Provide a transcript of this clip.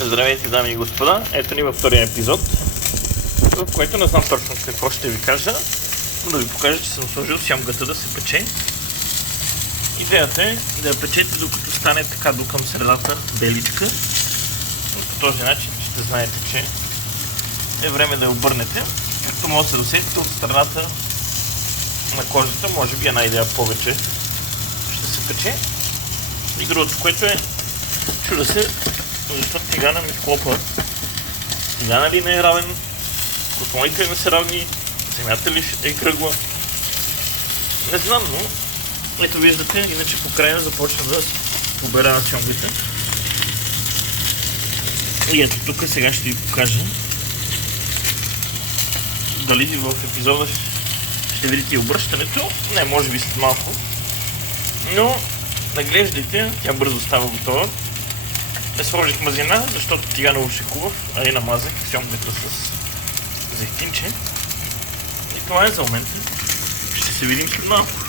Здравейте, дами и господа! Ето ни във втория епизод, в който не знам точно какво ще ви кажа, но да ви покажа, че съм сложил сямгата да се пече. Идеята е да я печете докато стане така до към средата беличка. По този начин ще знаете, че е време да я обърнете. Както може да се усетите от страната на кожата, може би една идея повече ще се пече. И другото, което е, чуда се, защото тигана ми хлопа. Тигана ли не е равен? Котлоните ли не са равни? Земята ли е кръгла? Не знам, но ето виждате, иначе по края започна да побера на сьомгата. И ето тук сега ще ви покажа дали в епизода ще видите и обръщането. Не, може би след малко. Но наглеждайте, тя бързо става готова. Не сложих мазнина, защото тигана уж е хубав, а и намазах сьомгата с зехтинче. И това е за момента. Ще се видим след малко.